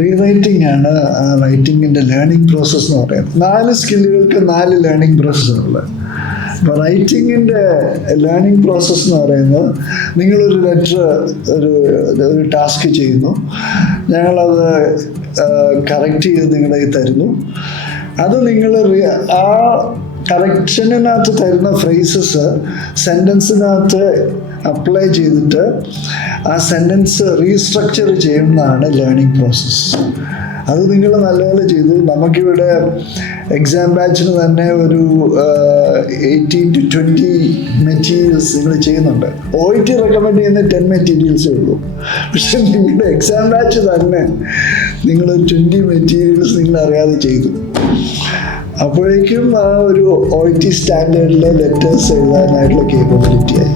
Rewriting ആണ് റൈറ്റിങ്ങിൻ്റെ learning process എന്ന് പറയുന്നത്. 4 സ്കില്ലുകൾക്ക് 4 ലേണിംഗ് പ്രോസസ്സുള്ളത്. അപ്പോൾ റൈറ്റിങ്ങിൻ്റെ ലേണിംഗ് പ്രോസസ്സ് എന്ന് പറയുന്നത്, നിങ്ങളൊരു ലെറ്റർ ഒരു ടാസ്ക് ചെയ്യുന്നു, ഞങ്ങളത് കറക്റ്റ് ചെയ്ത് നിങ്ങളുടെ കയ്യിൽ തരുന്നു. അത് നിങ്ങൾ ആ കറക്ഷനകത്ത് തരുന്ന ഫ്രേസസ് സെൻറ്റൻസിനകത്ത് അപ്ലൈ ചെയ്തിട്ട് ആ സെൻറ്റൻസ് റീസ്ട്രക്ചർ ചെയ്യുന്നതാണ് ലേണിംഗ് പ്രോസസ്സ്. അത് നിങ്ങൾ നല്ലപോലെ ചെയ്തു. നമുക്കിവിടെ എക്സാം ബാച്ചിന് തന്നെ ഒരു 18 to 20 മെറ്റീരിയൽസ് നിങ്ങൾ ചെയ്യുന്നുണ്ട്. OIT റെക്കമെൻഡ് ചെയ്യുന്ന 10 മെറ്റീരിയൽസേ ഉള്ളൂ. പക്ഷെ നിങ്ങളുടെ എക്സാം ബാച്ച് തന്നെ നിങ്ങൾ 20 മെറ്റീരിയൽസ് നിങ്ങൾ അറിയാതെ ചെയ്തു. അപ്പോഴേക്കും ആ ഒരു OIT സ്റ്റാൻഡേർഡിലെ ലെറ്റേഴ്സ് എഴുതാനായിട്ടുള്ള കേപ്പബിലിറ്റി ആയി.